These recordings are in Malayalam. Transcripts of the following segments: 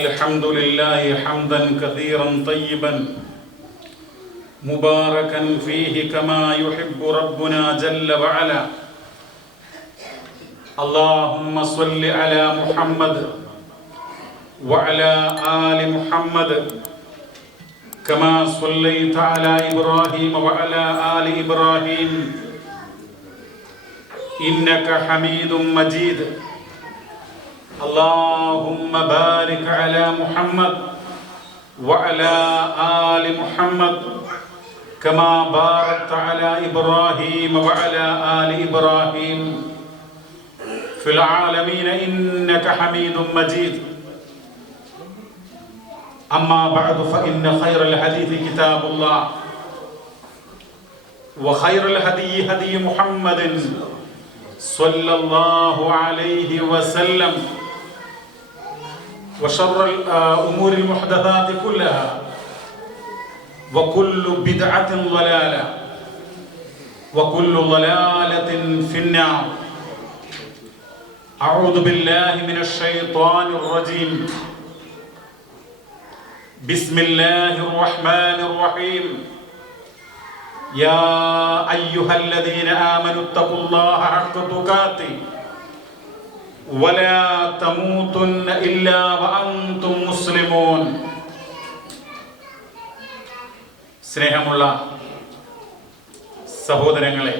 الحمد لله حمدا كثيرا طيبا مباركا فيه كما يحب ربنا جل وعلا. اللهم صل على محمد وعلى آل محمد كما صليت على إبراهيم وعلى آل إبراهيم إنك حميد مجيد. اللهم بارك على محمد وعلى آل محمد كما باركت على إبراهيم وعلى آل إبراهيم في العالمين إنك حميد مجيد. أما بعد فإن خير الحديث كتاب الله وخير الهدي هدي محمد صلى الله عليه وسلم وشر الأمور المحدثات كلها وكل بدعة ضلالة وكل ضلالة في النار. أعوذ بالله من الشيطان الرجيم. بسم الله الرحمن الرحيم. يا أيها الذين آمنوا اتقوا الله حق تقاته ولا تموتن إلا وأنتم مسلمون. സ്നേഹമുള്ള സഹോദരങ്ങളെ,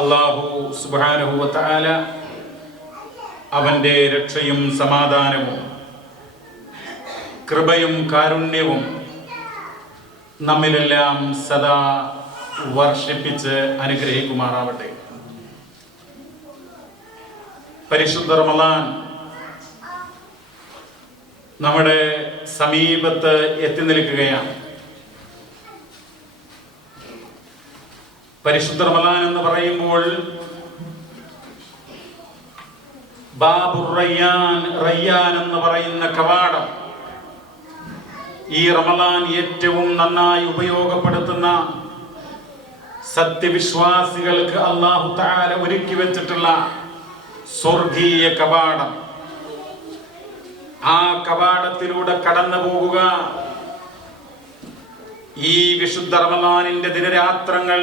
അല്ലാഹു സുബ്ഹാനഹു വ തആല അവന്റെ രക്ഷയും സമാധാനവും കൃപയും കാരുണ്യവും നമ്മിലെല്ലാം സദാ വർഷിപ്പിച്ച് അനുഗ്രഹിക്കുമാറാവട്ടെ. പരിശുദ്ധ റമളാൻ നമ്മുടെ സമീപത്ത് എത്തി നിൽക്കുകയാണ്. പരിശുദ്ധ റമളാൻ എന്ന് പറയുമ്പോൾ ബാബുർ റയ്യാൻ, റയ്യാൻ എന്ന് പറയുന്ന കവാടം, ഈ റമളാൻ ഏറ്റവും നന്നായി ഉപയോഗപ്പെടുത്തുന്ന സത്യവിശ്വാസികൾക്ക് അല്ലാഹു തആല ഒരുക്കി വെച്ചിട്ടുള്ള സ്വർഗീയ കവാടം. ആ കവാടത്തിലൂടെ കടന്നു പോകുക, ഈ വിശുദ്ധ റമളാനിന്റെ ദിനരാത്രങ്ങൾ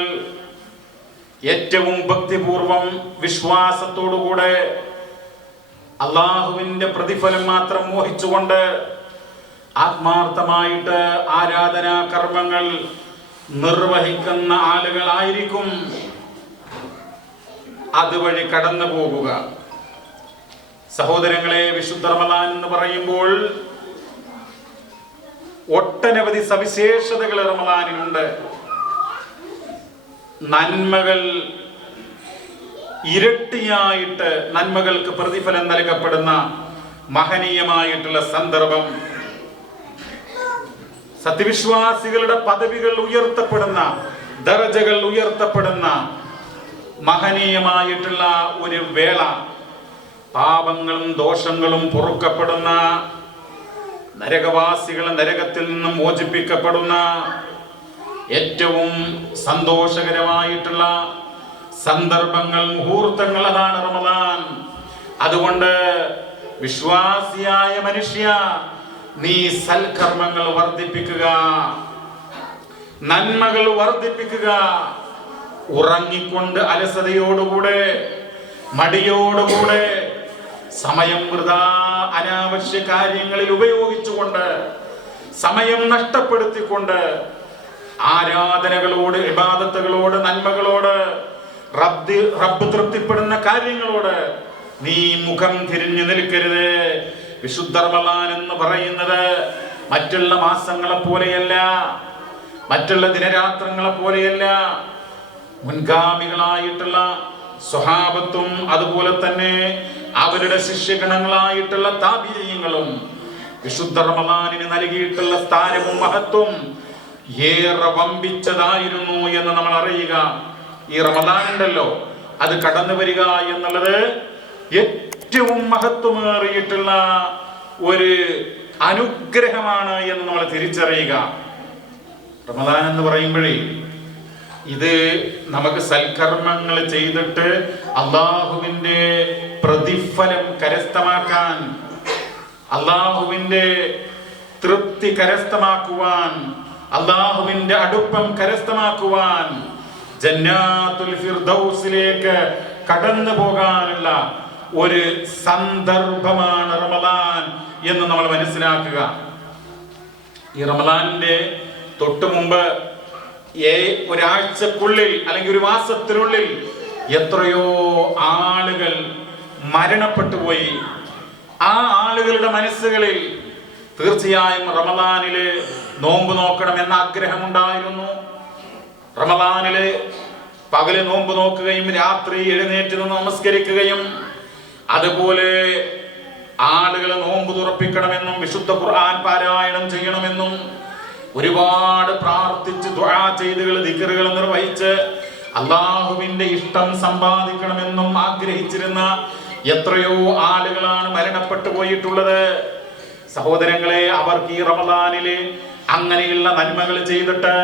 ഏറ്റവും ഭക്തിപൂർവം വിശ്വാസത്തോടുകൂടെ അല്ലാഹുവിന്റെ പ്രതിഫലം മാത്രം മോഹിച്ചുകൊണ്ട് ആത്മാർത്ഥമായിട്ട് ആരാധനാ കർമ്മങ്ങൾ നിർവഹിക്കുന്ന ആളുകളായിരിക്കും അതുവഴി കടന്നു പോകുക. സഹോദരങ്ങളെ, വിശുദ്ധ റമളാൻ എന്ന് പറയുമ്പോൾ ഒട്ടനവധി സവിശേഷതകൾ റമളാനിലുണ്ട്. നന്മകൾ ഇരട്ടിയായിട്ട് നന്മകൾക്ക് പ്രതിഫലം നൽകപ്പെടുന്ന മഹനീയമായിട്ടുള്ള സന്ദർഭം, സത്യവിശ്വാസികളുടെ പദവികൾ ഉയർത്തപ്പെടുന്ന, ദറജകൾ ഉയർത്തപ്പെടുന്ന മഹനീയമായിട്ടുള്ള ഒരു വേള, പാപങ്ങളും ദോഷങ്ങളും പൊറുക്കപ്പെടുന്ന, നരകവാസികളെ നരകത്തിൽ നിന്നും മോചിപ്പിക്കപ്പെടുന്ന ഏറ്റവും സന്തോഷകരമായിട്ടുള്ള സന്ദർഭങ്ങൾ, മുഹൂർത്തങ്ങൾ, അതാണ് റമളാൻ. അതുകൊണ്ട് വിശ്വാസിയായ മനുഷ്യ, നീ സൽക്കർമ്മങ്ങൾ വർദ്ധിപ്പിക്കുക, നന്മകൾ വർദ്ധിപ്പിക്കുക. ഉറങ്ങിക്കൊണ്ട് അലസതയോടുകൂടെ, മടിയോടുകൂടെ, സമയം വൃഥാ അനാവശ്യ കാര്യങ്ങളിൽ ഉപയോഗിച്ചുകൊണ്ട്, സമയം നഷ്ടപ്പെടുത്തിക്കൊണ്ട്, ആരാധനകളോട്, ഇബാദത്തുകളോട്, നന്മകളോട്, റബ്ബ് തൃപ്തിപ്പെടുന്ന കാര്യങ്ങളോട് നീ മുഖം തിരിഞ്ഞു നിൽക്കരുത്. വിശുദ്ധ റമളാൻ എന്ന് പറയുന്നത് മറ്റുള്ള മാസങ്ങളെ പോലെയല്ല, മറ്റുള്ള ദിനരാത്രങ്ങളെ പോലെയല്ല. മുൻഗാമികളായിട്ടുള്ള സ്വഹാബത്തും അതുപോലെ തന്നെ അവരുടെ ശിഷ്യഗണങ്ങളായിട്ടുള്ള താബിഈങ്ങളും വിശുദ്ധ റമളാനിന് നൽകിയിട്ടുള്ള സ്ഥാനവും മഹത്വം ഏറെ വമ്പിച്ചതായിരുന്നു എന്ന് നമ്മൾ അറിയുക. ഈ റമളാൻ ഉണ്ടല്ലോ, അത് കടന്നു വരിക എന്നുള്ളത് ഏറ്റവും മഹത്വമേറിയിട്ടുള്ള ഒരു അനുഗ്രഹമാണ് എന്ന് നമ്മൾ തിരിച്ചറിയുക. റമളാൻ എന്ന് പറയുമ്പോഴേ ഇത് നമുക്ക് സൽക്കർമ്മങ്ങൾ ചെയ്തിട്ട് അള്ളാഹുവിന്റെ പ്രതിഫലം കരസ്ഥമാക്കാൻ, അള്ളാഹുവിന്റെ തൃപ്തി കരസ്ഥമാക്കുവാൻ, അള്ളാഹുവിന്റെ അടുപ്പം കരസ്ഥമാക്കുവാൻ, ജന്നാത്തുൽ ഫിർദൗസിലേക്ക് കടന്നു പോകാനുള്ള ഒരു സന്ദർഭമാണ് റമദാൻ എന്ന് നമ്മൾ മനസ്സിലാക്കുക. ഈ റമദാനിന്റെ തൊട്ടു മുമ്പ് ഒരാഴ്ചക്കുള്ളിൽ അല്ലെങ്കിൽ ഒരു മാസത്തിനുള്ളിൽ എത്രയോ ആളുകൾ മരണപ്പെട്ടു പോയി. ആ ആളുകളുടെ മനസ്സുകളിൽ തീർച്ചയായും റമദാനില് നോമ്പ് നോക്കണമെന്ന ആഗ്രഹമുണ്ടായിരുന്നു. റമദാനില് പകല് നോമ്പ് നോക്കുകയും രാത്രി എഴുന്നേറ്റ് നിന്ന് നമസ്കരിക്കുകയും അതുപോലെ ആളുകൾ നോമ്പ് തുറപ്പിക്കണമെന്നും വിശുദ്ധ ഖുർആൻ പാരായണം ചെയ്യണമെന്നും ഒരുപാട് പ്രാർത്ഥിച്ച് ദുആ ചെയ്തുകൾ ദിക്റുകൾ നിർവഹിച്ച് അള്ളാഹുവിന്റെ ഇഷ്ടം സമ്പാദിക്കണമെന്നും ആഗ്രഹിച്ചിരുന്ന എത്രയോ ആളുകളാണ് മരണപ്പെട്ടു പോയിട്ടുള്ളത്. സഹോദരങ്ങളെ, അവർക്ക് ഈ റമദാനില് അങ്ങനെയുള്ള നന്മകൾ ചെയ്തിട്ട്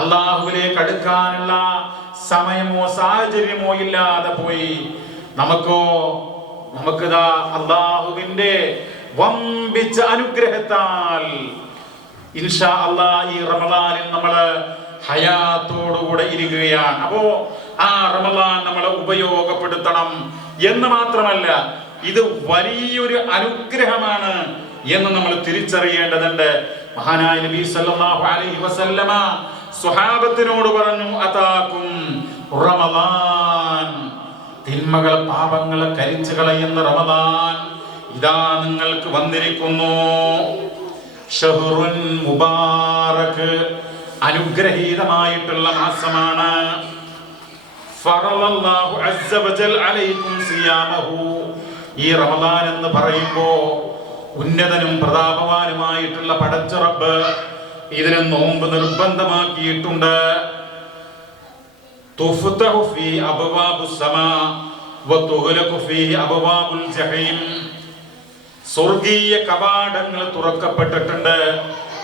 അള്ളാഹുവിലേക്ക് അടുക്കാനുള്ള സമയമോ സാഹചര്യമോ ഇല്ലാതെ പോയി. നമുക്കിതാ അള്ളാഹുവിന്റെ വമ്പിച്ച അനുഗ്രഹത്താൽ ഇൻഷാ അല്ലാഹ് ഈ റമദാനിൽ നമ്മള് ഹയാത്തോടുകൂടെ ഇരിക്കുകയാണ്. അപ്പോ ആ റമദാൻ നമ്മൾ ഉപയോഗപ്പെടുത്തണം എന്ന് മാത്രമല്ല, ഇത് വലിയൊരു അനുഗ്രഹമാണ് എന്ന് നമ്മൾ തിരിച്ചറിയേണ്ടതുണ്ട്. മഹാനായ നബി സല്ലല്ലാഹു അലൈഹി വസല്ലമ സ്വഹാബത്തിനോട് പറഞ്ഞു, അതാകും റമദാൻ, തിന്മകൾ പാപങ്ങളെ കരിച്ചു കളയുന്ന റമദാൻ ഇതാ നിങ്ങൾക്ക് വന്നിരിക്കുന്നു. ഷഹ്റുൻ മുബാറക്, അനുഗ്രഹീതമായിട്ടുള്ള മാസമാണ്. ഫറളല്ലാഹു അസ്സ വജൽ അലൈക്കും സിയാമഹു, ഈ റമദാൻ എന്ന് പറയുമ്പോ ഉന്നതനും പ്രതാപവാനുമായിട്ടുള്ള പടച്ച റബ്ബ് ഇതിന് നോമ്പ് നിർബന്ധമാക്കിയിട്ടുണ്ട്. തുഫ്തഹു ഫീ അബ്വാബുസ് സമാ വതുഗ്ലഖു ഫീഹി അബ്വാബുൽ ജഹീം, സ്വർഗീയ കവാടങ്ങൾ തുറക്കപ്പെട്ടിട്ടുണ്ട്.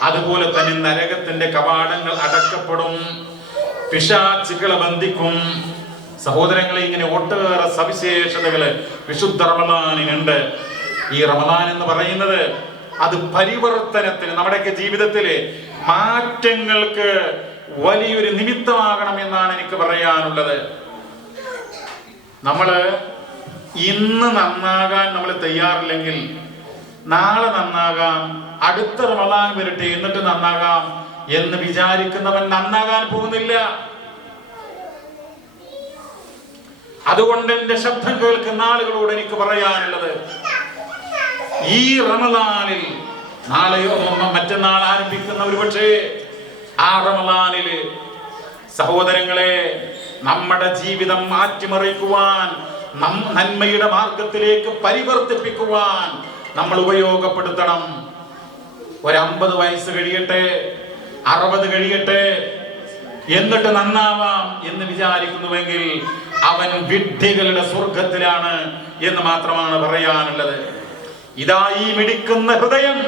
അതുപോലെ തന്നെ നരകത്തിന്റെ കവാടങ്ങൾ അടക്കപ്പെടും, പിശാചുക്കളെ ബന്ധിക്കും. സഹോദരങ്ങളെ, ഇങ്ങനെ ഒട്ടേറെ സവിശേഷതകള് വിശുദ്ധ റമദാനിനുണ്ട്. ഈ റമദാൻ എന്ന് പറയുന്നത് അത് പരിവർത്തനത്തിന്, നമ്മുടെയൊക്കെ ജീവിതത്തിലെ മാറ്റങ്ങൾക്ക് വലിയൊരു നിമിത്തമാകണം എന്നാണ് എനിക്ക് പറയാനുള്ളത്. നമ്മള് ഇന്ന് നന്നാകാൻ നമ്മൾ തയ്യാറില്ലെങ്കിൽ നാളെ നന്നാകാം, അടുത്ത റമദാൻ വരട്ടെ എന്നിട്ട് നന്നാകാം എന്ന് വിചാരിക്കുന്നവൻ നന്നാകാൻ പോകുന്നില്ല. അതുകൊണ്ട് എന്റെ ശബ്ദം കേൾക്കുന്ന ആളുകളോട് എനിക്ക് പറയാനുള്ളത്, ഈ റമദാനിൽ നാളെയോ മറ്റന്നാൾ ആരംഭിക്കുന്ന ഒരുപക്ഷേ ആ റമദാനില് സഹോദരങ്ങളെ നമ്മുടെ ജീവിതം മാറ്റിമറിക്കുവാൻ, നന്മയുടെ മാർഗത്തിലേക്ക് പരിവർത്തിപ്പിക്കുവാൻ നമ്മൾ ഉപയോഗപ്പെടുത്തണം. 50 വയസ്സ് കഴിയട്ടെ, 60 കഴിയട്ടെ, എന്നിട്ട് നന്നാവാം എന്ന് വിചാരിക്കുന്നുവെങ്കിൽ അവൻ വിഡ്ഢികളുടെ സ്വർഗത്തിലാണ് എന്ന് മാത്രമാണ് പറയാനുള്ളത്. ഇതാ ഈ മിടിക്കുന്ന ഹൃദയം,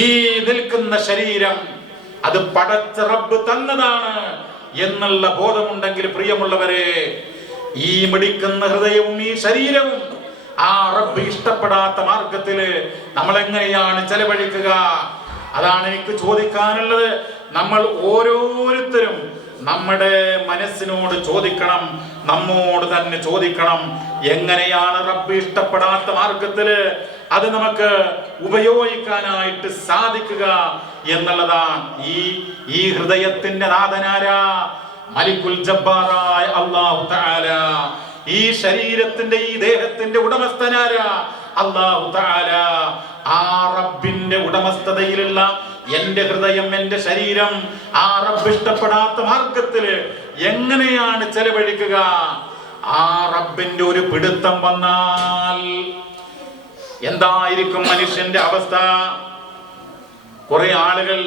ഈ നിൽക്കുന്ന ശരീരം, അത് പടച്ച റബ്ബ് തന്നതാണ് എന്നുള്ള ബോധമുണ്ടെങ്കിൽ പ്രിയമുള്ളവരെ, ഈ മിടിക്കുന്ന ഹൃദയവും ഈ ശരീരവും ആ റബ്ബ് ഇഷ്ടപ്പെടാത്ത മാർഗത്തില് നമ്മൾ എങ്ങനെയാണ് ചെലവഴിക്കുക? അതാണ് എനിക്ക് ചോദിക്കാനുള്ളത്. നമ്മൾ ഓരോരുത്തരും നമ്മുടെ മനസ്സിനോട് ചോദിക്കണം, നമ്മോട് തന്നെ ചോദിക്കണം, എങ്ങനെയാണ് റബ്ബ് ഇഷ്ടപ്പെടാത്ത മാർഗത്തില് അത് നമുക്ക് ഉപയോഗിക്കാനായിട്ട് സാധിക്കുക എന്നുള്ളതാണ്. ഈ ഹൃദയത്തിന്റെ നാഥനാരാ? മലിക്കുൽ ജബ്ബാറായ അല്ലാഹു തആല. ഈ ശരീരത്തിന്റെ, ഈ ദേഹത്തിന്റെ ഉടമസ്ഥനാരാ? അല്ലാഹു തആല. ആ റബ്ബിന്റെ ഉടമസ്ഥതയിലുള്ള എന്റെ ഹൃദയം, എന്റെ ശരീരം ആ റബ്ബ് ഇഷ്ടപ്പെടാത്ത മാർഗത്തില് എങ്ങനെയാണ് ചെലവഴിക്കുക? ആ റബ്ബിന്റെ ഒരു പിടുത്തം വന്നാൽ എന്തായിരിക്കും മനുഷ്യന്റെ അവസ്ഥ? കുറെ ആളുകൾ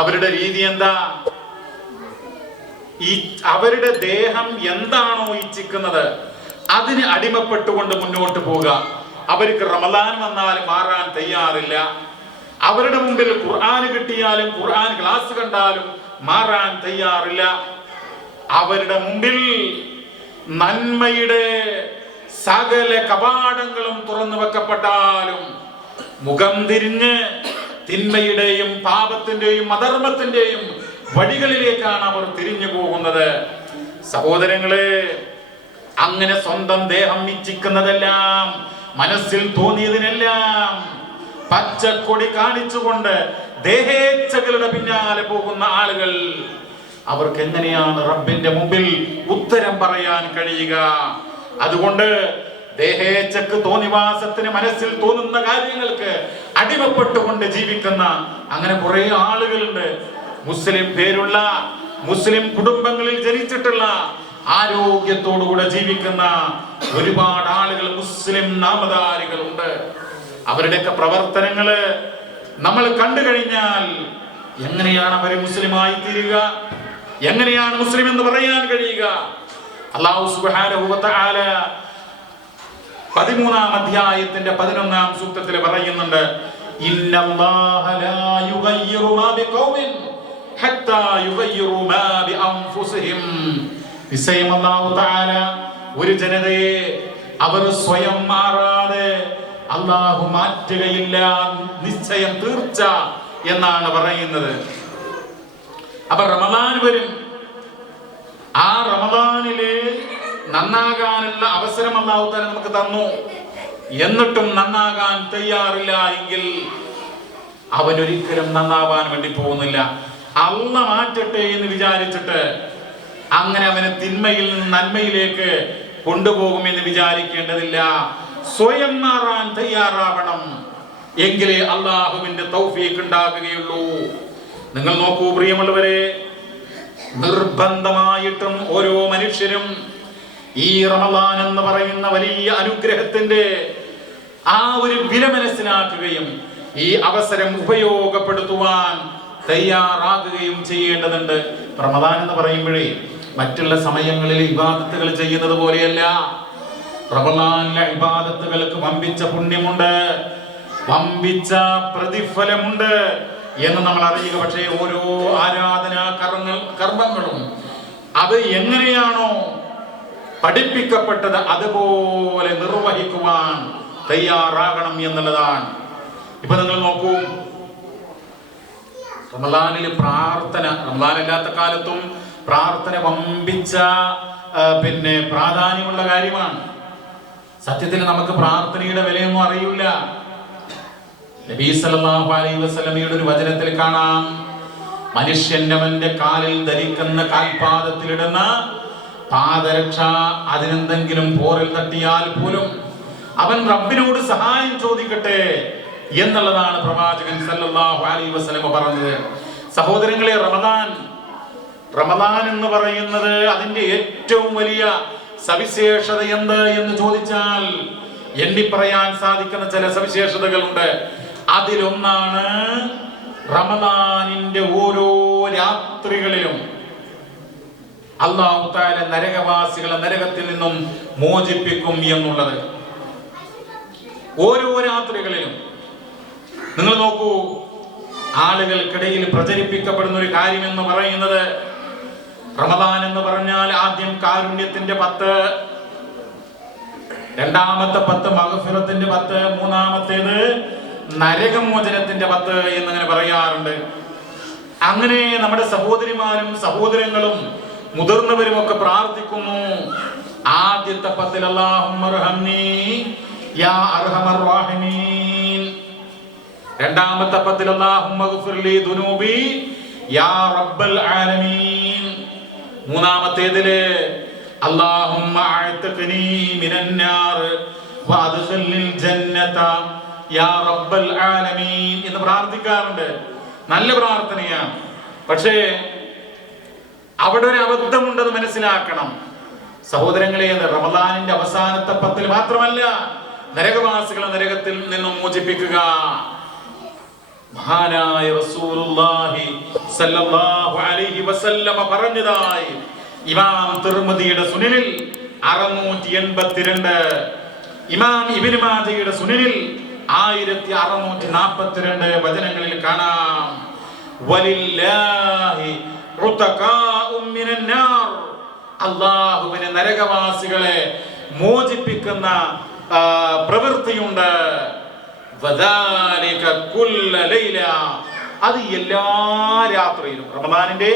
അവരുടെ രീതി എന്താ? അവരുടെ ദേഹം എന്താണോ ഇച്ഛിക്കുന്നത് അതിന് അടിമപ്പെട്ടുകൊണ്ട് മുന്നോട്ട് പോവുക. അവർക്ക് റമദാൻ വന്നാൽ മാറാൻ തയ്യാറില്ല. അവരുടെ മുമ്പിൽ ഖുർആൻ കിട്ടിയാലും ഖുർആൻ ക്ലാസ് കണ്ടാലും മാറാൻ തയ്യാറില്ല. അവരുടെ മുമ്പിൽ നന്മയുടെ സകല കവാടങ്ങളും തുറന്നു വെക്കപ്പെട്ടാലും മുഖം തിരിഞ്ഞ് തിന്മയുടെയും പാപത്തിന്റെയും അധർമ്മത്തിന്റെയും വഴികളിലേക്കാണ് അവർ തിരിഞ്ഞു പോകുന്നത്. സഹോദരങ്ങളെ, അങ്ങനെ സ്വന്തം ദേഹം ഇച്ഛിക്കുന്നതെല്ലാം, മനസ്സിൽ തോന്നിയതിനെല്ലാം പച്ചക്കൊടി കാണിച്ചുകൊണ്ട് ദേഹേച്ഛകളുടെ പിന്നാലെ പോകുന്ന ആളുകൾ, അവർക്ക് എങ്ങനെയാണ് റബ്ബിന്റെ മുമ്പിൽ ഉത്തരം പറയാൻ കഴിയുക? അതുകൊണ്ട് ദേഹേച്ഛക്ക്, തോന്നിവാസത്തിന്, മനസ്സിൽ തോന്നുന്ന കാര്യങ്ങൾക്ക് അടിമപ്പെട്ടുകൊണ്ട് ജീവിക്കുന്ന അങ്ങനെ കുറെ ആളുകളുണ്ട്. മുസ്ലിം പേരുള്ള, മുസ്ലിം കുടുംബങ്ങളിൽ ജനിച്ചിട്ടുള്ള, ആരോഗ്യത്തോടുകൂടെ ജീവിക്കുന്ന ഒരുപാട് ആളുകൾ, മുസ്ലിം നാമധാരികളുണ്ട്. അവരുടെയൊക്കെ പ്രവർത്തനങ്ങള് നമ്മൾ കണ്ടു കഴിഞ്ഞാൽ എങ്ങനെയാണ് അവർ മുസ്ലിമായി തീരുക? എങ്ങനെയാണ് മുസ്ലിം എന്ന് പറയാൻ കഴിയുക? അല്ലാഹു സുബ്ഹാനഹു വ തആല 13-ാം അധ്യായത്തിന്റെ 11-ാം സൂക്തത്തിൽ പറയുന്നുണ്ട്, ഇന്നല്ലാഹ ലാ യുഗയ്യിറു മാ ബിഖൗമിൻ ഹത്താ യുഗയ്യിറു മാ ബിഅൻഫുസിഹിം. നിശ്ചയം അല്ലാഹു തആല ഒരു ജനതയെ അവർ സ്വയം മാറാതെ അല്ലാഹു മാറ്റുകയില്ല, നിശ്ചയം, തീർച്ച എന്നാണ് പറയുന്നത്. അപ്പൊ റമദാൻ വരും. ആ റമദാനില് നന്നാകാനുള്ള അവസരം അല്ലാഹു തആല നമുക്ക് തന്നു. എന്നിട്ടും നന്നാകാൻ തയ്യാറില്ല എങ്കിൽ അവൻ ഒരിക്കലും നന്നാവാൻ വേണ്ടി പോകുന്നില്ല. അള്ള മാറ്റട്ടെ എന്ന് വിചാരിച്ചിട്ട് അങ്ങനെ അവനെ തിന്മയിൽ നിന്ന് നന്മയിലേക്ക് കൊണ്ടുപോകുമെന്ന് വിചാരിക്കേണ്ടതില്ല. സ്വയം മാറാൻ തയ്യാറാവണം. എങ്കിലേ അള്ളാഹുവിന്റെ തൗഫീഖ് ഉണ്ടാകുകയുള്ളൂ. നിങ്ങൾ നോക്കൂ പ്രിയമുള്ളവരെ, നിർബന്ധമായിട്ടും ഓരോ മനുഷ്യരും ഈ റമദാൻ എന്ന് പറയുന്ന വലിയ അനുഗ്രഹത്തിന്റെ ആ ഒരു വില മനസ്സിലാക്കുകയും ഈ അവസരം ഉപയോഗപ്പെടുത്തുവാൻ തയ്യാറാകുകയും ചെയ്യേണ്ടതുണ്ട്. റമദാൻ എന്ന് പറയുമ്പോഴേ മറ്റുള്ള സമയങ്ങളിൽ ഇബാദത്തുകൾ ചെയ്യുന്നത് പോലെയല്ല. റമദാനിലെ ഇബാദത്തുകൾക്ക് വമ്പിച്ച പുണ്യമുണ്ട്, വമ്പിച്ച പ്രതിഫലമുണ്ട് എന്ന് നമ്മൾ അറിയുക. പക്ഷേ ഓരോ ആരാധനാ കർമ്മങ്ങളും അത് എങ്ങനെയാണോ പഠിപ്പിക്കപ്പെട്ടത് അതുപോലെ നിർവഹിക്കുവാൻ തയ്യാറാകണം എന്നുള്ളതാണ്. ഇപ്പൊ നിങ്ങൾ നോക്കൂ, റമദാനിൽ പ്രാർത്ഥന, റമദാനില്ലാത്ത കാലത്തും പ്രാർത്ഥന വമ്പിച്ച പ്രാധാന്യമുള്ള കാര്യമാണ്. സത്യത്തിൽ നമുക്ക് പ്രാർത്ഥനയുടെ വിലയൊന്നും അറിയില്ല. നബി സല്ലല്ലാഹു അലൈഹി വസല്ലമയുടെ ഒരു വചനത്തിൽ കാണാം, മനുഷ്യൻ അവന്റെ കാലിൽ ധരിക്കുന്ന കാൽപാദത്തിലിടുന്ന പാദരക്ഷ അതിനെന്തെങ്കിലും പോറിൽ തട്ടിയാൽ പോലും അവൻ റബ്ബിനോട് സഹായം ചോദിക്കട്ടെ എന്നുള്ളതാണ് പ്രവാചകൻ സല്ലല്ലാഹു അലൈഹി വസല്ലമ പറഞ്ഞത്. സഹോദരങ്ങളെ, റമദാൻ എന്ന് പറയുന്നത് അതിന്റെ ഏറ്റവും വലിയ സവിശേഷത എന്ത് എന്ന് ചോദിച്ചാൽ എണ്ണി പറയാൻ സാധിക്കുന്ന ചില സവിശേഷതകളുണ്ട്. അതിലൊന്നാണ് റമദാനിന്റെ ഓരോ രാത്രികളിലും അല്ലാഹു തആല നരകവാസികളെ നരകത്തിൽ നിന്നും മോചിപ്പിക്കും എന്നുള്ളത്. ഓരോ രാത്രികളിലും നിങ്ങൾ നോക്കൂ, ആളുകൾക്കിടയിൽ പ്രചരിപ്പിക്കപ്പെടുന്ന ഒരു കാര്യം എന്ന് പറയുന്നത്, റമദാൻ എന്ന് പറഞ്ഞാൽ ആദ്യം കാരുണ്യത്തിന്റെ 10, രണ്ടാമത്തെ 10 മഗ്ഫിറത്തിന്റെ 10, മൂന്നാമത്തേത് നരകമോചനത്തിന്റെ 10 എന്നിങ്ങനെ പറയാറുണ്ട്. അങ്ങനെ നമ്മുടെ സഹോദരിമാരും സഹോദരങ്ങളും മുതിർന്നവരും ഒക്കെ പ്രാർത്ഥിക്കുന്നു. ആദ്യത്തെ 10 അല്ലാഹുമ്മർഹംനി യാ അർഹമർ റഹീമീൻ, രണ്ടാമത്തെ 10 അല്ലാഹുമ്മഗ്ഫിർലി ദുനൂബി യാ റബ്ബൽ ആലമീൻ, മൂന്നാമത്തേതില് അല്ലാഹുമ്മ അഅ്തിഖ്നി മിനന്നാർ വഅദ്ഖിൽനിൽ ജന്നത യാ റബ്ബൽ ആലമീൻ എന്ന് പ്രാർത്ഥിക്കാറുണ്ട്. നല്ല പ്രാർത്ഥനയാണ്. പക്ഷേ അവിടെ ഒരു അബദ്ധമുണ്ടെന്ന് മനസ്സിലാക്കണം സഹോദരങ്ങളെ. റമദാനിന്റെ അവസാനത്തെ 10 മാത്രമല്ല നരകവാസികളെ നരകത്തിൽ നിന്നും മോചിപ്പിക്കുക. മഹാനായ റസൂലുള്ളാഹി സ്വല്ലല്ലാഹു അലൈഹി വസല്ലമ പറഞ്ഞതായി ഇമാം തിർമിദിയുടെ സുനനിൽ 682, ഇമാം ഇബ്നു മാജയുടെ സുനനിൽ 1642 വചനങ്ങളിൽ കാണാം, വലില്ലാഹി ഉതഖാഉം മിനന്നാർ, അല്ലാഹുവിനെ നരകവാസികളെ മോചിപ്പിക്കുന്ന പ്രവൃത്തിയുണ്ട്. വദാലിക കുല്ല ലൈല, അത് എല്ലാ രാത്രിയിലും, റമദാനിന്റെ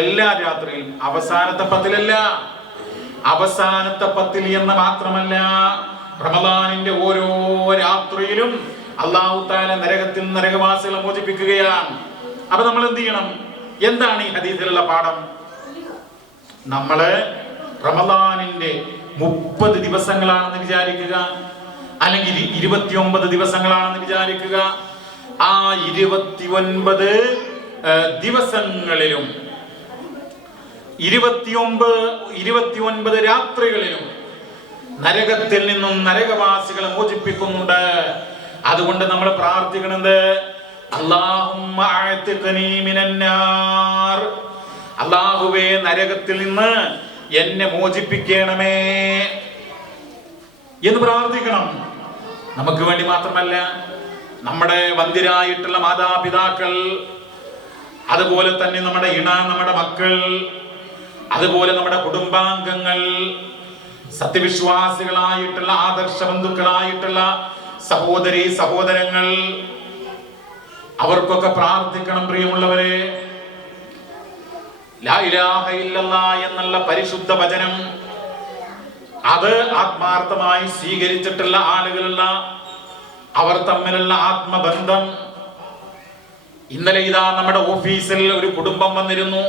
എല്ലാ രാത്രിയിലും, അവസാനത്തെ പത്തിലല്ല. അവസാനത്തെ പത്തിൽ എന്ന് മാത്രമല്ല, റമദാനിന്റെ ഓരോ രാത്രിയിലും അല്ലാഹു തആല നരകത്തിൽ നരകവാസികളെ മോചിപ്പിക്കുകയാണ്. അപ്പൊ നമ്മൾ എന്ത് ചെയ്യണം? എന്താണ് ഈ ഹദീസിലുള്ള പാഠം? നമ്മള് റമദാനിന്റെ 30 ദിവസങ്ങളാണെന്ന് വിചാരിക്കുക, അല്ലെങ്കിൽ 29 ദിവസങ്ങളാണെന്ന് വിചാരിക്കുക. ആ 29 ദിവസങ്ങളിലും 29 രാത്രികളിലും നരകത്തിൽ നിന്നും നരകവാസികളെ മോചിപ്പിക്കുന്നുണ്ട്. അതുകൊണ്ട് നമ്മൾ പ്രാർത്ഥിക്കുന്നത് അല്ലാഹുമ്മ അഅ്തിഖ്നി മിനന്നാർ, അല്ലാഹുവേ നരകത്തിൽ നിന്ന് എന്നെ മോചിപ്പിക്കണമേ എന്ന് പ്രാർത്ഥിക്കണം. നമുക്ക് വേണ്ടി മാത്രമല്ല, നമ്മുടെ വന്ധ്യരായിട്ടുള്ള മാതാപിതാക്കൾ, അതുപോലെ തന്നെ നമ്മുടെ നമ്മുടെ മക്കൾ, അതുപോലെ നമ്മുടെ കുടുംബാംഗങ്ങൾ, സത്യവിശ്വാസികളായിട്ടുള്ള ആദർശ ബന്ധുക്കളായിട്ടുള്ള സഹോദരി സഹോദരങ്ങൾ, അവർക്കൊക്കെ പ്രാർത്ഥിക്കണം. പ്രിയമുള്ളവരെ, ലാ ഇലാഹ ഇല്ലല്ലാഹ് എന്നുള്ള പരിശുദ്ധ വചനം അത് ആത്മാർത്ഥമായി സ്വീകരിച്ചിട്ടുള്ള ആളുകളുള്ള അവർ തമ്മിലുള്ള ആത്മബന്ധം. ഇന്നലെ ഇതാ നമ്മുടെ ഓഫീസിൽ ഒരു കുടുംബം വന്നിരുന്നു.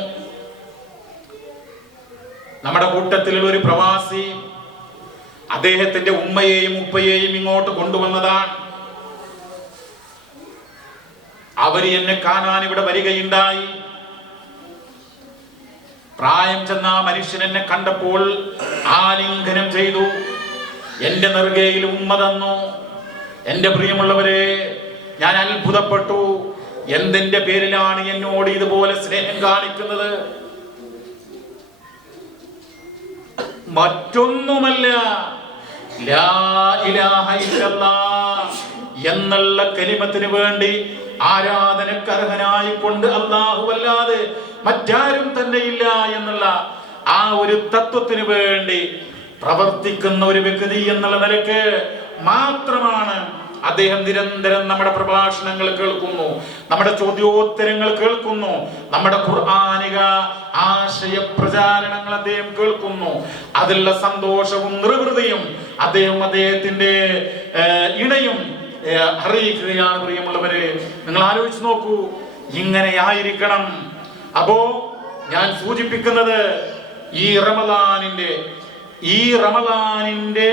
നമ്മുടെ കൂട്ടത്തിലുള്ള ഒരു പ്രവാസി അദ്ദേഹത്തിന്റെ ഉമ്മയെയും ഉപ്പയെയും ഇങ്ങോട്ട് കൊണ്ടുവന്നതാണ്. അവര് എന്നെ കാണാൻ ഇവിടെ വരികയുണ്ടായി. പ്രായം ചെന്ന മനുഷ്യൻ എന്നെ കണ്ടപ്പോൾ ആലിംഗനം ചെയ്തു, എന്റെ നെറുകയിൽ ഉമ്മ തന്നു. എന്റെ പ്രിയമുള്ളവരെ, ഞാൻ അത്ഭുതപ്പെട്ടു. എന്തിന്റെ പേരിലാണ് എന്നോട് ഇതുപോലെ സ്നേഹം കാണിക്കുന്നത്? മറ്റൊന്നുമല്ല, ലാ ഇലാഹ ഇല്ലല്ലാഹ് എന്നുള്ള കലിമത്തിന് വേണ്ടി ആരാധനക്ക് അർഹനായി കൊണ്ട് അല്ലാഹു അല്ലാതെ മറ്റാരും തന്നെ ഇല്ല എന്നുള്ള ആ ഒരു തത്വത്തിന് വേണ്ടി പ്രവർത്തിക്കുന്ന ഒരു വ്യക്തി എന്നുള്ള നിലക്ക് മാത്രമാണ് അദ്ദേഹം നിരന്തരം നമ്മുടെ പ്രഭാഷണങ്ങൾ കേൾക്കുന്നു, നമ്മുടെ ചോദ്യോത്തരങ്ങൾ കേൾക്കുന്നു, നമ്മുടെ ഖുർആനിക ആശയ പ്രചാരണങ്ങൾ അദ്ദേഹം കേൾക്കുന്നു. അതിലുള്ള സന്തോഷവും നിർവൃതിയും അദ്ദേഹത്തിന്റെ ഇണയും അറിയിക്കുകയാണ്. പ്രിയമുള്ളവരെ, നിങ്ങൾ ആലോചിച്ച് നോക്കൂ, ഇങ്ങനെയായിരിക്കണം. അപ്പോ ഞാൻ സൂചിപ്പിക്കുന്നത്, ഈ റമദാനിന്റെ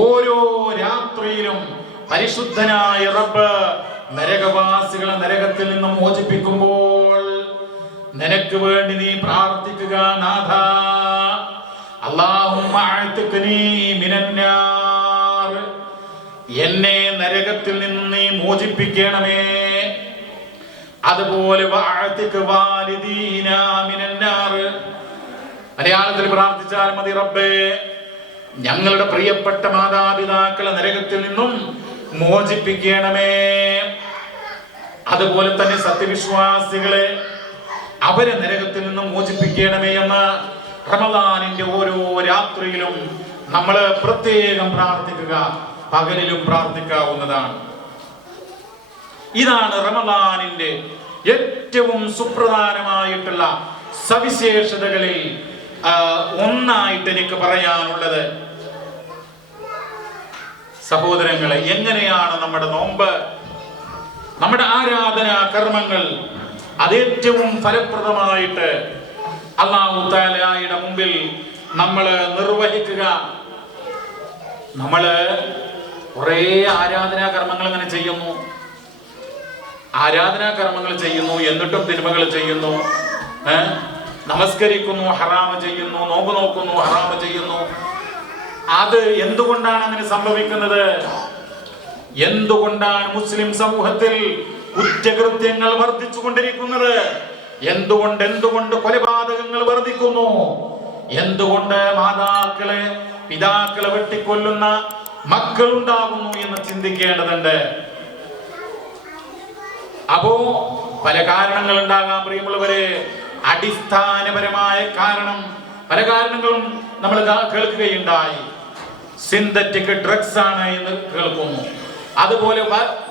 ഓരോ രാത്രിയിലും പരിശുദ്ധനായ റബ്ബ് നരകവാസികളെ നരകത്തിൽ നിന്ന് മോചിപ്പിക്കുമ്പോൾ നിനക്ക് വേണ്ടി നീ പ്രാർത്ഥിക്കുക, നാഥാ അല്ലാഹുമ്മ അഅ്തിഖ്നി മിനന്നാർ, എന്നെ നരകത്തിൽ നിന്ന് നീ മോചിപ്പിക്കണമേ. അതുപോലെ വഅഅ്തിഖ് വാലിദീനാ മിനന്നാർ, മലയാളത്തിൽ പ്രാർത്ഥിച്ചാൽ മതി, റബ്ബേ ഞങ്ങളുടെ പ്രിയപ്പെട്ട മാതാപിതാക്കളെ നരകത്തിൽ നിന്നും മോചിപ്പിക്കണമേ. അതുപോലെ തന്നെ സത്യവിശ്വാസികളെ അവരെ നരകത്തിൽ നിന്നും മോചിപ്പിക്കണമേ എന്ന് റമദാനിന്റെ ഓരോ രാത്രിയിലും നമ്മൾ പ്രത്യേകം പ്രാർത്ഥിക്കുക, പകലിലും പ്രാർത്ഥിക്കാവുന്നതാണ്. ഇതാണ് റമദാനിന്റെ ഏറ്റവും സുപ്രധാനമായിട്ടുള്ള സവിശേഷതകളിൽ ഒന്നായിട്ട് എനിക്ക് പറയാനുള്ളത്. സഹോദരങ്ങളെ, എങ്ങനെയാണ് നമ്മുടെ നോമ്പ്, നമ്മുടെ ആരാധനാ കർമ്മങ്ങൾ അതേറ്റവും ഫലപ്രദമായിട്ട് അല്ലാഹു തആലയുടെ മുമ്പിൽ നമ്മൾ നിർവഹിക്കുക? നമ്മള് കുറേ ആരാധനാ കർമ്മങ്ങൾ ഇങ്ങനെ ചെയ്യുന്നു, എന്നിട്ടും തിന്മകൾ ചെയ്യുന്നു. നമസ്കരിക്കുന്നു, ഹറാമ് ചെയ്യുന്നു. നോമ്പ് നോക്കുന്നു, ഹറാമ് ചെയ്യുന്നു. അത് എന്തുകൊണ്ടാണ് അങ്ങനെ സംഭവിക്കുന്നത്? എന്തുകൊണ്ടാണ് മുസ്ലിം സമൂഹത്തിൽ കുറ്റകൃത്യങ്ങൾ വർദ്ധിച്ചു കൊണ്ടിരിക്കുന്നത്? എന്തുകൊണ്ട് കൊലപാതകങ്ങൾ വർദ്ധിക്കുന്നു? എന്തുകൊണ്ട് മാതാക്കളെ പിതാക്കളെ വെട്ടിക്കൊല്ലുന്ന മക്കൾ ഉണ്ടാകുന്നു എന്ന് ചിന്തിക്കേണ്ടതുണ്ട്. അപ്പോ പല കാരണങ്ങൾ ഉണ്ടാകാം പ്രിയമുള്ളവരെ. അടിസ്ഥാനപരമായ കാരണം, പല കാരണങ്ങളും നമ്മൾ കേൾക്കുകയുണ്ടായി. സിന്തറ്റിക് ഡ്രഗ്സ് ആണ് എന്ന് കേൾക്കുന്നു. അതുപോലെ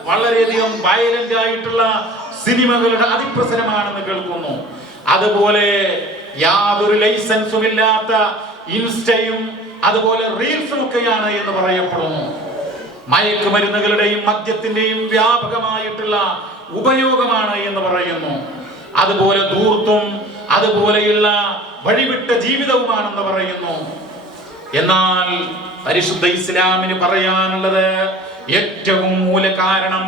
വളരെയധികം വയലന്റ് ആയിട്ടുള്ള സിനിമകളുടെ അതിപ്രസരമാണെന്ന് കേൾക്കുന്നു. അതുപോലെ യാതൊരു ലൈസൻസും ഇല്ലാത്ത ഇൻസ്റ്റയും അതുപോലെ റീൽസും ഒക്കെയാണ് എന്ന് പറയപ്പെടുന്നു. മയക്കുമരുന്നുകളുടെയും മദ്യത്തിന്റെയും വ്യാപകമായിട്ടുള്ള ഉപയോഗമാണ് എന്ന് പറയുന്നു. അതുപോലെ ധൂർത്തും അതുപോലെയുള്ള വഴിവിട്ട ജീവിതവുമാണെന്ന് പറയുന്നു. എന്നാൽ പരിശുദ്ധ ഇസ്ലാമിന് പറയാനുള്ളത് ഏറ്റവും മൂല കാരണം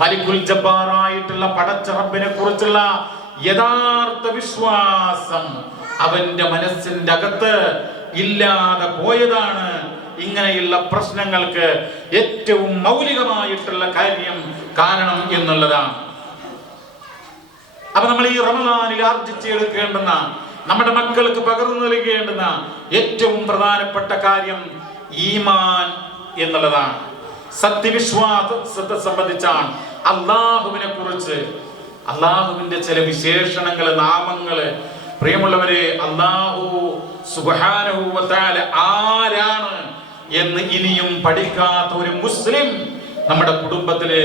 മലിക്കുൽ ജബ്ബാറായിട്ടുള്ള പടച്ച റബ്ബിനെ കുറിച്ചുള്ള യഥാർത്ഥ വിശ്വാസം അവന്റെ മനസ്സിന്റെ അകത്ത് ഇല്ലാതെ പോയതാണ്. ഇങ്ങനെയുള്ള പ്രശ്നങ്ങൾക്ക് ഏറ്റവും മൗലികമായിട്ടുള്ള കാരണം എന്നുള്ളതാണ്. അപ്പൊ നമ്മൾ ഈ റമദാനിൽ ആർജിച്ചെടുക്കേണ്ടുന്ന, നമ്മുടെ മക്കൾക്ക് പകർന്നു നൽകേണ്ടുന്ന ഏറ്റവും പ്രധാനപ്പെട്ട കാര്യം ഈമാൻ എന്നുള്ളതാണ്. സത്യവിശ്വാസത്തെ സംബന്ധിച്ചാണ്. അള്ളാഹുവിനെ കുറിച്ച്, അള്ളാഹുവിന്റെ ചില വിശേഷണങ്ങള്, നാമങ്ങള്, പ്രിയമുള്ളവരെ, അള്ളാഹു സുബ്ഹാനഹു വ തആല ആരാണ് എന്ന് ഇനിയും പഠിക്കാത്ത ഒരു മുസ്ലിം നമ്മുടെ കുടുംബത്തില്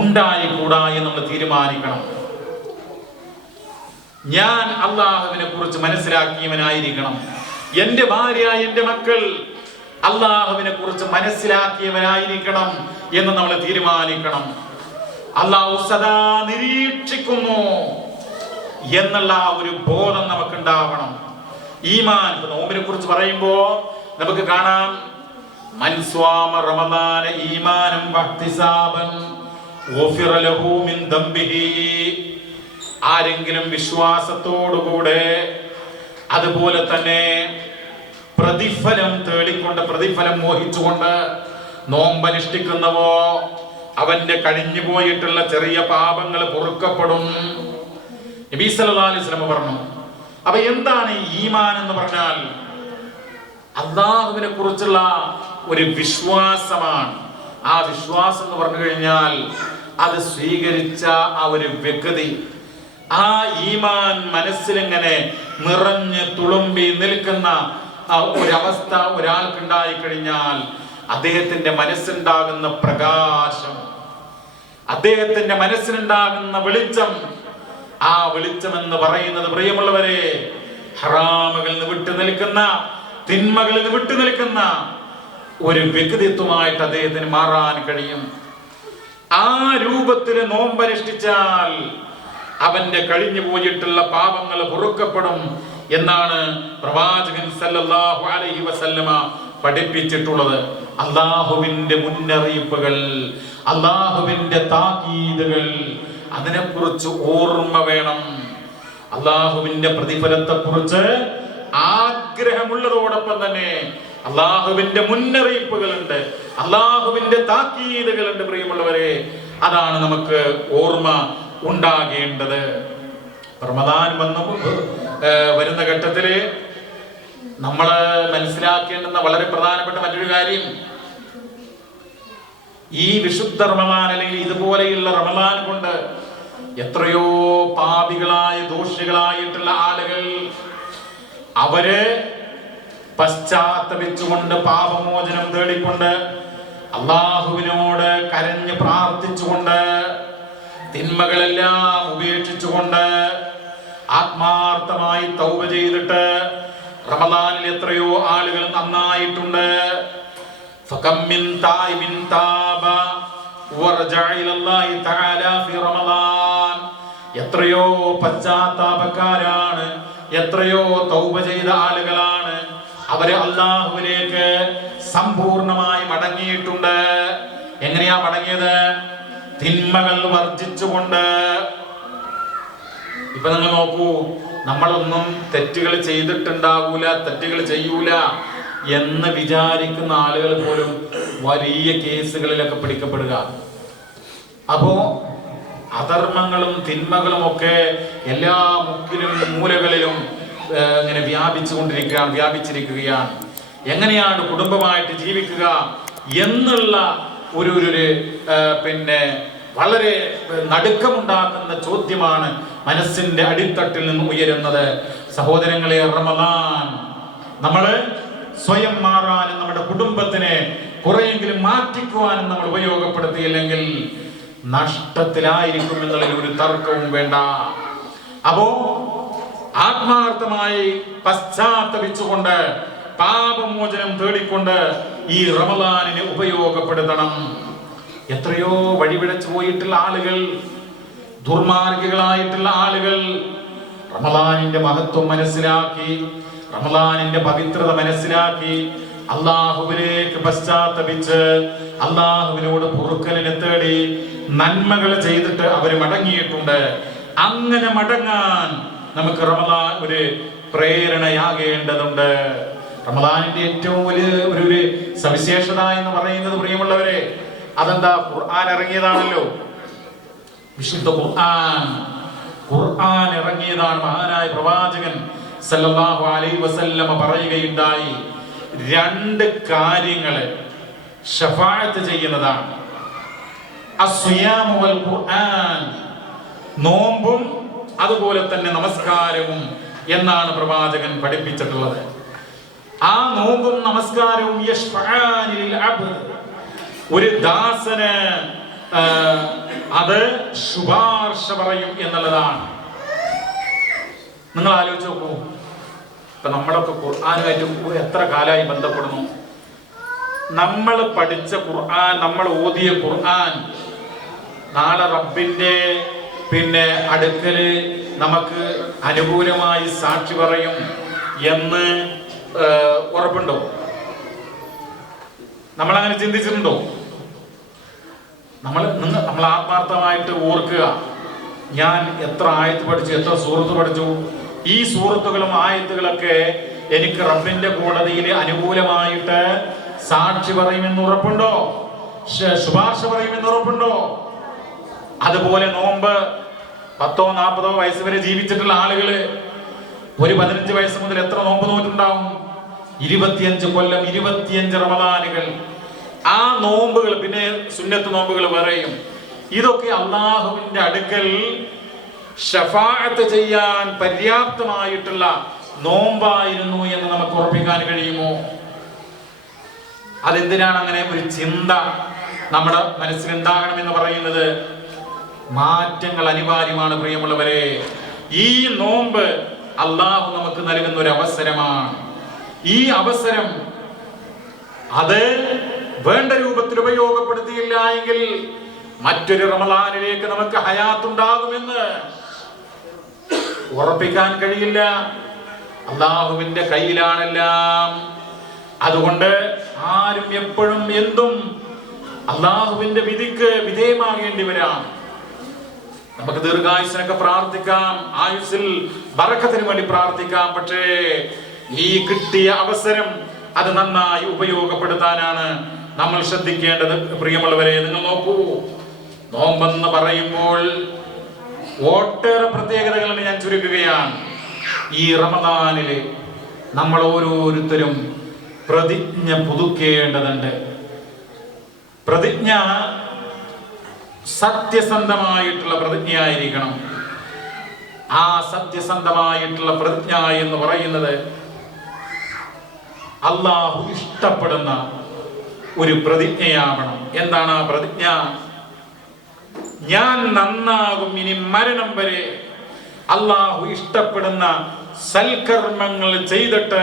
ഉണ്ടായിക്കൂടാ എന്ന് നമ്മൾ തീരുമാനിക്കണം. ഞാൻ അള്ളാഹുവിനെ കുറിച്ച് മനസ്സിലാക്കിയവനായിരിക്കണം. എന്റെ ഭാര്യ, എന്റെ മക്കൾ അള്ളാഹുവിനെ കുറിച്ച് മനസ്സിലാക്കിയവനായിരിക്കണം എന്ന് നമ്മൾ തീരുമാനിക്കണം. അള്ളാഹു സദാ നിരീക്ഷിക്കുന്നു എന്നുള്ള ഒരു ബോധം നമുക്കുണ്ടാവണം. ഈമാൻ, നോമ്പിനെ കുറിച്ച് പറയുമ്പോ നമുക്ക് കാണാം, മൻസ്വാമ റമദാന ഈമാനം വഹ്തിസാബൻ ഗുഫിറ ലഹു മിൻ ദംബിഹി. ആരെങ്കിലും വിശ്വാസത്തോടുകൂടെ അതുപോലെ തന്നെ പ്രതിഫലം തേടിക്കൊണ്ട്, പ്രതിഫലം മോഹിച്ചുകൊണ്ട് നോമ്പനുഷ്ഠിക്കുന്നവോ അവന്റെ കഴിഞ്ഞു പോയിട്ടുള്ള ചെറിയ പാപങ്ങൾ പൊറുക്കപ്പെടും. നബി സല്ലല്ലാഹു അലൈഹി വസല്ലം പറഞ്ഞു. അപ്പൊ എന്താണ് ഈമാൻ എന്ന് പറഞ്ഞാൽ? അള്ളാഹുവിനെ കുറിച്ചുള്ള ഒരു വിശ്വാസമാണ്. ആ വിശ്വാസം എന്ന് പറഞ്ഞു കഴിഞ്ഞാൽ അത് സ്വീകരിച്ച ആ ഒരു വ്യക്തി, ആ ഈമാൻ മനസ്സിലിങ്ങനെ നിറഞ്ഞ് തുളുമ്പി നിൽക്കുന്ന ഒരവസ്ഥ ഒരാൾക്കുണ്ടായി കഴിഞ്ഞാൽ അദ്ദേഹത്തിന്റെ മനസ്സുണ്ടാകുന്ന പ്രകാശം, അദ്ദേഹത്തിന്റെ മനസ്സിനുണ്ടാകുന്ന വെളിച്ചം, ആ വെളിച്ചം എന്ന് പറയുന്നത് പ്രിയമുള്ളവരെ, ഹറാമുകളിൽ നിന്ന് വിട്ടു നിൽക്കുന്ന, തിന്മകളിൽ നിന്ന് വിട്ടു നിൽക്കുന്ന ഒരു വ്യക്തിത്വമായിട്ട് അദ്ദേഹത്തിന് മാറാൻ കഴിയും. ആ രൂപത്തിൽ നോമ്പനുഷ്ഠിച്ചാൽ അവന്റെ കഴിഞ്ഞു പോയിട്ടുള്ള പാപങ്ങൾ പൊറുക്കപ്പെടും എന്നാണ് പ്രവാചകൻ സല്ലല്ലാഹു അലൈഹി വസല്ലമ പഠിപ്പിച്ചിട്ടുള്ളത്. അള്ളാഹുവിന്റെ മുന്നറിയിപ്പുകൾ, അള്ളാഹുവിന്റെ താക്കീതുകൾ, അതിനെക്കുറിച്ച് ഓർമ്മ വേണം. അള്ളാഹുവിന്റെ പ്രതിഫലത്തെ കുറിച്ച് ആഗ്രഹമുള്ളതോടൊപ്പം തന്നെ അള്ളാഹുവിന്റെ മുന്നറിയിപ്പുകളുണ്ട്, അള്ളാഹുവിന്റെ താക്കീതുകളുണ്ട്. പ്രിയമുള്ളവരെ, അതാണ് നമുക്ക് ഓർമ്മ ഉണ്ടാകേണ്ടത്. റമദാൻ വരുന്ന ഘട്ടത്തില് നമ്മൾ മനസ്സിലാക്കേണ്ടുന്ന വളരെ പ്രധാനപ്പെട്ട മറ്റൊരു കാര്യം, ഈ വിശുദ്ധ റമദാൻ അല്ലെങ്കിൽ ഇതുപോലെയുള്ള റമദാൻ കൊണ്ട് എത്രയോ പാപികളായ, ദോഷികളായിട്ടുള്ള ആളുകൾ അവര് പശ്ചാത്തപിച്ചുകൊണ്ട്, പാപമോചനം തേടിക്കൊണ്ട്, അള്ളാഹുവിനോട് കരഞ്ഞ് പ്രാർത്ഥിച്ചുകൊണ്ട്, തിന്മകളെല്ലാം ഉപേക്ഷിച്ചുകൊണ്ട്, ആത്മാർത്ഥമായി തൗബ ചെയ്തിട്ട് റമദാനിൽ എത്രയോ ആളുകൾ നന്നായിട്ടുണ്ട്. ഫകം മിൻ തായിബിൻ താബ വറജഅ ഇലല്ലാഹി തആല ഫി റമദാൻ. എത്രയോ പശ്ചാത്താപക്കാരാണ്, എത്രയോ തൗബ ചെയ്ത ആളുകളാണ്, അവര് അള്ളാഹുവിലേക്ക് സമ്പൂർണമായി മടങ്ങിയിട്ടുണ്ട്. എങ്ങനെയാ മടങ്ങിയത്? തിന്മകൾ വർജിച്ചുകൊണ്ട്. ഇപ്പൊ നിങ്ങൾ നോക്കൂ, നമ്മളൊന്നും തെറ്റുകൾ ചെയ്തിട്ടുണ്ടാവൂല, തെറ്റുകൾ ചെയ്യൂല എന്ന് വിചാരിക്കുന്ന ആളുകൾ പോലും വലിയ കേസുകളിലൊക്കെ പിടിക്കപ്പെടുക. അപ്പോ അധർമ്മങ്ങളും തിന്മകളും ഒക്കെ എല്ലാ മുക്കിലും മൂലകളിലും ഇങ്ങനെ വ്യാപിച്ചിരിക്കുകയാണ്. എങ്ങനെയാണ് കുടുംബമായിട്ട് ജീവിക്കുക എന്നുള്ള ഒരു പിന്നെ വളരെ നടുക്കമുണ്ടാക്കുന്ന ചോദ്യം ചോദ്യമാണ് മനസ്സിന്റെ അടിത്തട്ടിൽ നിന്ന് ഉയരുന്നത്. സഹോദരങ്ങളെ, റമദാൻ നമ്മള് സ്വയം മാറാനും നമ്മുടെ കുടുംബത്തിനെ കുറെയെങ്കിലും മാറ്റിക്കുവാനും നമ്മൾ ഉപയോഗപ്പെടുത്തിയില്ലെങ്കിൽ നഷ്ടത്തിലായിരിക്കും എന്നുള്ളതിൽ ഒരു തർക്കവും വേണ്ട. അപ്പോ ആത്മാർത്ഥമായി പശ്ചാത്തപിച്ചുകൊണ്ട് പാപമോചനം തേടിക്കൊണ്ട് ഈ റമദാനിനെ ഉപയോഗപ്പെടുത്തണം. എത്രയോ വഴിപിഴച്ചു പോയിട്ടുള്ള ആളുകൾ, ദുർമാർഗികളായിട്ടുള്ള ആളുകൾ റമദാനിന്റെ മഹത്വം മനസ്സിലാക്കി, റമദാനിന്റെ പവിത്രത മനസ്സിലാക്കി, അള്ളാഹുവിലേക്ക് പശ്ചാത്തപിച്ച് അള്ളാഹുവിനോട് പൊറുക്കലിനെ തേടി നന്മകൾ ചെയ്തിട്ട് അവർ മടങ്ങിയിട്ടുണ്ട്. അങ്ങനെ മടങ്ങാൻ നമുക്ക് റമദാൻ ഒരു പ്രേരണയാകേണ്ടതുണ്ട്. റമദാനിന്റെ ഏറ്റവും വലിയ ഒരു സവിശേഷത എന്ന് പറയുന്നത്, പ്രിയമുള്ളവരെ, അതെന്താ? ഖുർആൻ ഇറങ്ങിയതാണല്ലോ. വിശുദ്ധ ഖുർആൻ ഇറങ്ങിയതാണ്. മഹാനായ പ്രവാചകൻ സല്ലല്ലാഹു അലൈഹി വസല്ലമ പറയുകയുണ്ടായി, രണ്ട് കാര്യങ്ങളെ ശഫാഅത്ത് ചെയ്യുന്നതാണ്. അസ്സിയാമു വൽ ഖുർആൻ, നോമ്പും അതുപോലെ തന്നെ നമസ്കാരവും എന്നാണ് പ്രവാചകൻ പഠിപ്പിച്ചിട്ടുള്ളത്. ആ നോമ്പും നമസ്കാരവും യശ്ഫഅനിൽ അബ്ദ്, ഒരു ദാസന് അത് ശുപാർശ പറയും എന്നുള്ളതാണ്. നിങ്ങൾ ആലോചിച്ച് നോക്കൂ, ഇപ്പൊ നമ്മളൊക്കെ ഖുർആനുമായിട്ട് എത്ര കാലമായി ബന്ധപ്പെടുന്നു. നമ്മൾ പഠിച്ച ഖുർആൻ, നമ്മൾ ഓതിയ ഖുർആൻ നാളെ റബ്ബിന്റെ അടുക്കല് നമുക്ക് അനുകൂലമായി സാക്ഷി പറയും എന്ന് ഉറപ്പുണ്ടോ? നമ്മളങ്ങനെ ചിന്തിച്ചിട്ടുണ്ടോ? നമ്മൾ ആത്മാർത്ഥമായിട്ട് ഓർക്കുക, ഞാൻ എത്ര ആയത്ത് പഠിച്ചു, എത്ര സൂറത്ത് പഠിച്ചു, ഈ സൂറത്തുകളും ആയത്തുകളൊക്കെ എനിക്ക് റബ്ബിന്റെ കോടതിയിൽ അനുകൂലമായിട്ട് സാക്ഷി പറയുമെന്ന് ഉറപ്പുണ്ടോ? ശുപാർശ പറയുമെന്ന് ഉറപ്പുണ്ടോ? അതുപോലെ നോമ്പ് 10-40 വയസ്സ് വരെ ജീവിച്ചിട്ടുള്ള ആളുകള് ഒരു 15 വയസ്സ് മുതൽ എത്ര നോമ്പ് നോറ്റുണ്ടാവും? 25 കൊല്ലം, 25 റമദാനുകൾ. ആ നോമ്പുകൾ, പിന്നെ സുന്നത്ത് നോമ്പുകൾ വേറെയും. ഇതൊക്കെ അള്ളാഹുവിന്റെ അടുക്കൽ ശഫാഅത്ത് ചെയ്യാൻ പര്യാപ്തമായിട്ടുള്ള നോമ്പായിരുന്നു എന്ന് നമുക്ക് ഉറപ്പിക്കാൻ കഴിയുമോ? അതെന്തിനാണ് അങ്ങനെ ഒരു ചിന്ത നമ്മുടെ മനസ്സിലുണ്ടാകണമെന്ന് പറയുന്നത്? മാറ്റങ്ങൾ അനിവാര്യമാണ് പ്രിയമുള്ളവരെ. ഈ നോമ്പ് അള്ളാഹു നമുക്ക് നൽകുന്ന ഒരു അവസരമാണ്. ഈ അവസരം അത് വേണ്ട രൂപത്തിൽ ഉപയോഗപ്പെടുത്തിയില്ല എങ്കിൽ മറ്റൊരു റമദാനിലേക്ക് നമുക്ക് ഹയാത്തുണ്ടാകുമെന്ന് ഉറപ്പിക്കാൻ കഴിയില്ല. അള്ളാഹുവിന്റെ കയ്യിലാണെല്ലാം. അതുകൊണ്ട് ആരും എപ്പോഴും എന്തും അള്ളാഹുവിന്റെ വിധിക്ക് വിധേയമാകേണ്ടി വരാം. നമുക്ക് ദീർഘായുസിനൊക്കെ പ്രാർത്ഥിക്കാം, ആയുസ്സിൽ ബറക്കത്തിന് വേണ്ടി പ്രാർത്ഥിക്കാം. പക്ഷേ ഈ കിട്ടിയ അവസരം അത് നന്നായി ഉപയോഗപ്പെടുത്താനാണ് നമ്മൾ ശ്രദ്ധിക്കേണ്ടത്. പ്രിയമുള്ളവരെ, നിങ്ങൾ നോക്കൂ, നോമ്പെന്ന് പറയുമ്പോൾ ഒട്ടേറെ പ്രത്യേകതകളാണ് ഞാൻ ചുരുക്കുകയാണ്. ഈ റമദാനില് നമ്മൾ ഓരോരുത്തരും പ്രതിജ്ഞ പുതുക്കേണ്ടതുണ്ട്. പ്രതിജ്ഞ സത്യസന്ധമായിട്ടുള്ള പ്രതിജ്ഞയായിരിക്കണം. ആ സത്യസന്ധമായിട്ടുള്ള പ്രതിജ്ഞ എന്ന് പറയുന്നത് അള്ളാഹു ഇഷ്ടപ്പെടുന്ന ഒരു പ്രതിജ്ഞയാവണം. എന്താണ് ആ പ്രതിജ്ഞ? ഞാൻ നന്നാകും ഇനി മരണം വരെ, അള്ളാഹു ഇഷ്ടപ്പെടുന്ന സൽക്കർമ്മങ്ങൾ ചെയ്തിട്ട്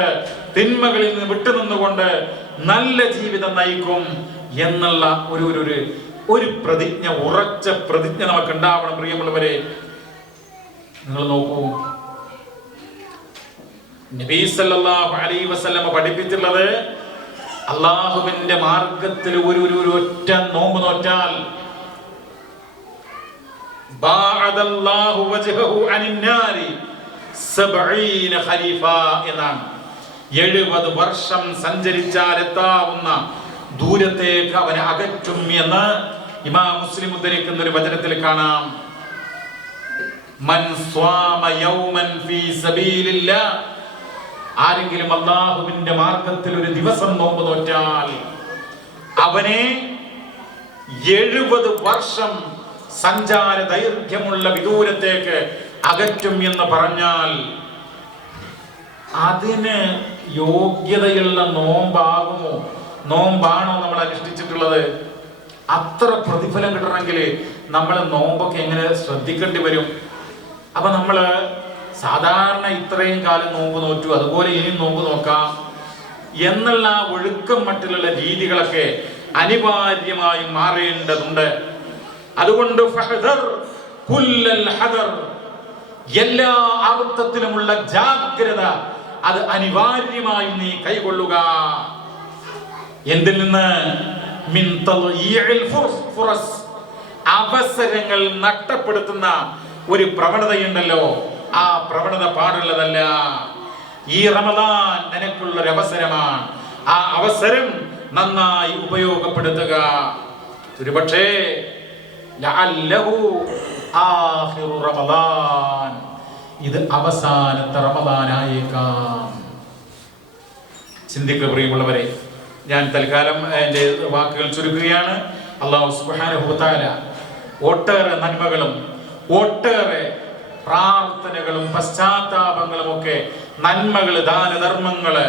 തിന്മകളിൽ നിന്ന് വിട്ടുനിന്നുകൊണ്ട് നല്ല ജീവിതം നയിക്കും എന്നുള്ള ഒരു പ്രതിജ്ഞ, ഉറച്ച പ്രതിജ്ഞ നമുക്ക് ഉണ്ടാവണം. പ്രിയമുള്ളവരെ, നിങ്ങൾ നോക്കൂ, നബി സല്ലല്ലാഹു അലൈഹി വസല്ലം പഠിപ്പിച്ചിട്ടുള്ളത്, അള്ളാഹുവിന്റെ മാർഗത്തിൽ ഒരു ഒറ്റ നോമ്പ് നോറ്റാൽ ബഅദല്ലാഹു വജ്ഹഹു അനിന്നാരി 70 ഖലീഫ എന്നാണ്. 70 വർഷം സഞ്ചരിച്ചാൽ എത്താവുന്ന ദൂരത്തേക്ക് അവനെ അകറ്റും എന്ന് ഇമാം മുസ്ലിം ഉദ്ധരിക്കുന്ന ഒരു വചനത്തിൽ കാണാം. മൻ സ്വാമ യൗമൻ ഫീ സബീലില്ലാഹ്, ആരെങ്കിലും അല്ലാഹുവിന്റെ മാർഗത്തിൽ ഒരു ദിവസം നോമ്പ് നോറ്റാൽ അവനെ 70 വർഷം സഞ്ചാര ദൈർഘ്യമുള്ള വിദൂരത്തേക്ക് അകറ്റും എന്ന് പറഞ്ഞാൽ അതിന് യോഗ്യതയുള്ള നോമ്പാകുമോ? നോമ്പാണോ നമ്മൾ അനുഷ്ഠിച്ചിട്ടുള്ളത്? അത്ര പ്രതിഫലം കിട്ടണമെങ്കിൽ നമ്മൾ നോമ്പൊക്കെ എങ്ങനെ ശ്രദ്ധിക്കേണ്ടി വരും? അപ്പൊ നമ്മള് സാധാരണ ഇത്രയും കാലം നോമ്പ് നോറ്റു, അതുപോലെ ഇനിയും നോമ്പ് നോക്കാം എന്നുള്ള ഒഴുക്കം മട്ടിലുള്ള രീതികളൊക്കെ അനിവാര്യമായും മാറേണ്ടതുണ്ട്. അതുകൊണ്ട് ഫഹദർ കുല്ലൽ ഹദർ, എല്ലാ അർത്ഥത്തിലുമുള്ള ജാഗ്രത അത് അനിവാര്യമായും നീ കൈകൊള്ളുക. എന്തിൽ നിന്ന്? മിൻ തളീഇൽ ഫുറസ്, അവസരങ്ങൾ നഷ്ടപ്പെടുത്തുന്ന ഒരു പ്രവണതയുണ്ടല്ലോ, ആ പ്രവണത പാടുള്ളതല്ല. ഈ റമദാൻ നിനക്കുള്ളൊരു അവസരമാണ്. ആ അവസരം നന്നായി ഉപയോഗപ്പെടുത്തുക. ഒരുപക്ഷേ ലഅല്ലഹു ആഖിറു റമദാൻ, ഇത് അവസാനത്തെ റമദാനായേക്കാം. ചിന്തിക്കുക പ്രിയമുള്ളവരെ. ഞാൻ തൽക്കാലം എൻ്റെ വാക്കുകൾ ചുരുക്കുകയാണ്. അല്ലാഹു സുബ്ഹാനഹു വ തആല ഒട്ടേറെ നന്മകളും ഒട്ടേറെ പ്രാർത്ഥനകളും പശ്ചാത്താപങ്ങളും ഒക്കെ നന്മകൾ, ദാനധർമ്മങ്ങള്,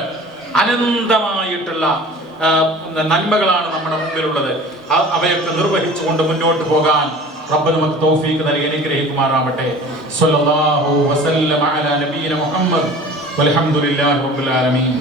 അനന്തമായിട്ടുള്ള നന്മകളാണ് നമ്മുടെ മുമ്പിലുള്ളത്. അവയൊക്കെ നിർവഹിച്ചുകൊണ്ട് മുന്നോട്ട് പോകാൻ റബ്ബ് നമുക്ക് തൗഫീഖ് നൽകി അനുഗ്രഹിക്കുമാറാവട്ടെ. സ്വല്ലല്ലാഹു വസല്ലമ അലാ നബിയിന മുഹമ്മദ് വൽഹംദുലില്ലാഹി റബ്ബിൽ ആലമീൻ.